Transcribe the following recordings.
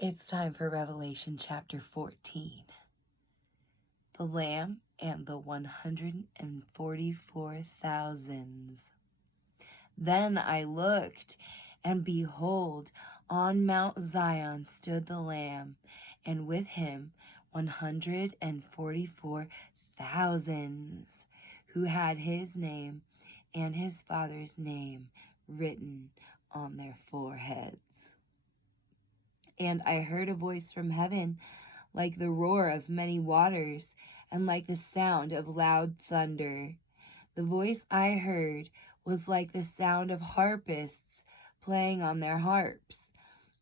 It's time for Revelation chapter 14. The Lamb and the 144,000. Then I looked, and behold, on Mount Zion stood the Lamb, and with him 144,000, who had his name and his Father's name written on their foreheads. And I heard a voice from heaven, like the roar of many waters, and like the sound of loud thunder. The voice I heard was like the sound of harpists playing on their harps.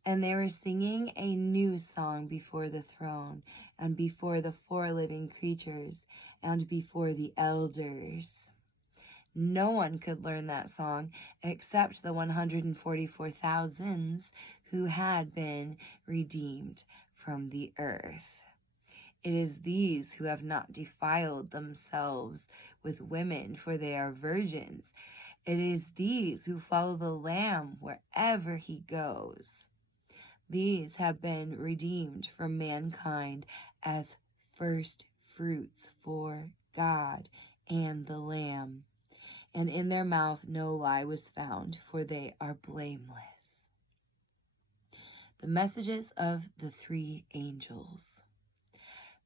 And they were singing a new song before the throne, and before the 4 living creatures, and before the elders. No one could learn that song except the 144,000 who had been redeemed from the earth. It is these who have not defiled themselves with women, for they are virgins. It is these who follow the Lamb wherever he goes. These have been redeemed from mankind as first fruits for God and the Lamb. And in their mouth no lie was found, for they are blameless. The messages of the 3 angels.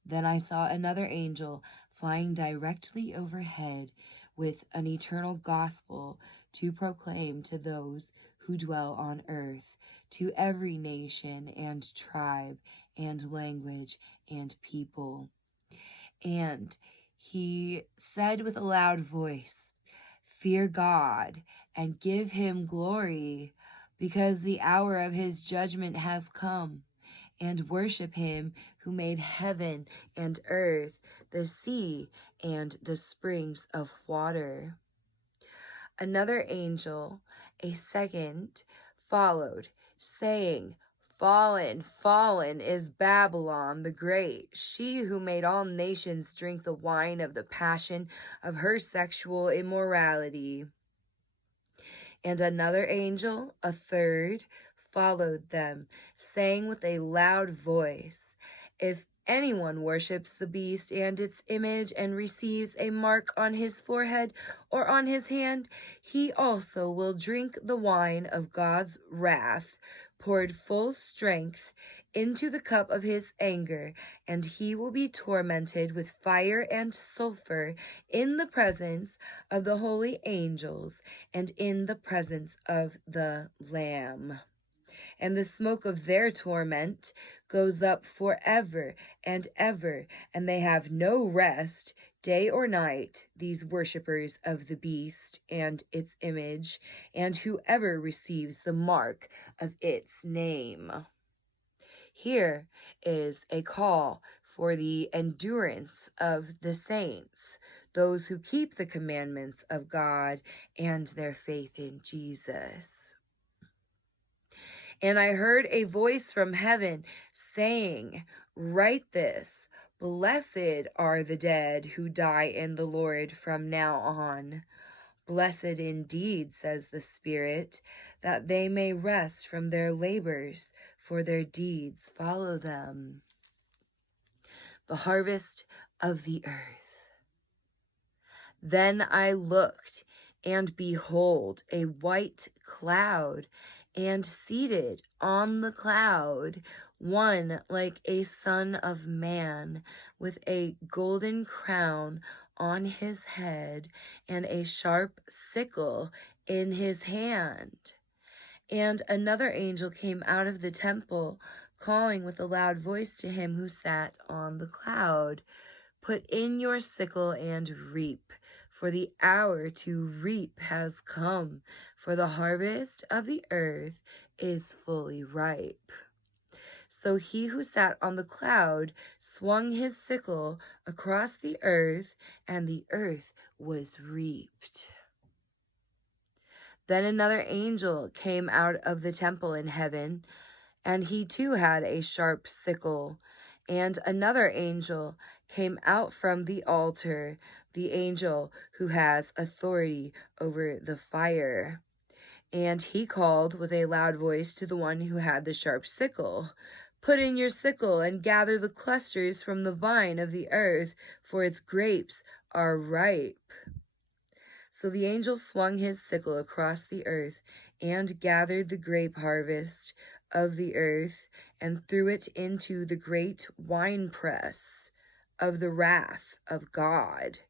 Then I saw another angel flying directly overhead with an eternal gospel to proclaim to those who dwell on earth, to every nation and tribe and language and people. And he said with a loud voice, "Fear God and give him glory, because the hour of his judgment has come, and worship him who made heaven and earth, the sea, and the springs of water." Another angel, a second, followed, saying, "Fallen, fallen is Babylon the Great, she who made all nations drink the wine of the passion of her sexual immorality." And another angel, a third, followed them, saying with a loud voice, "If anyone worships the beast and its image and receives a mark on his forehead or on his hand, he also will drink the wine of God's wrath, poured full strength into the cup of his anger, and he will be tormented with fire and sulfur in the presence of the holy angels and in the presence of the Lamb. And the smoke of their torment goes up forever and ever, and they have no rest day or night, these worshippers of the beast and its image, and whoever receives the mark of its name. Here is a call for the endurance of the saints, those who keep the commandments of God and their faith in Jesus. And I heard a voice from heaven saying, "Write this, blessed are the dead who die in the Lord from now on. Blessed indeed, says the Spirit, that they may rest from their labors, for their deeds follow them." The harvest of the earth. Then I looked, and behold, a white cloud, and seated on the cloud, one like a son of man, with a golden crown on his head, and a sharp sickle in his hand. And another angel came out of the temple, calling with a loud voice to him who sat on the cloud, "Put in your sickle and reap, for the hour to reap has come, for the harvest of the earth is fully ripe." So he who sat on the cloud swung his sickle across the earth, and the earth was reaped. Then another angel came out of the temple in heaven, and he too had a sharp sickle. And another angel came out from the altar, the angel who has authority over the fire. And he called with a loud voice to the one who had the sharp sickle, "Put in your sickle and gather the clusters from the vine of the earth, for its grapes are ripe." So the angel swung his sickle across the earth and gathered the grape harvest of the earth and threw it into the great winepress of the wrath of God.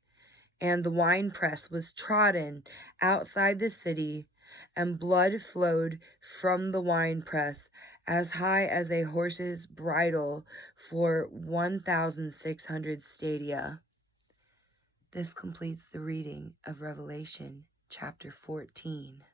And the winepress was trodden outside the city, and blood flowed from the winepress as high as a horse's bridle for 1,600 stadia. This completes the reading of Revelation chapter 14.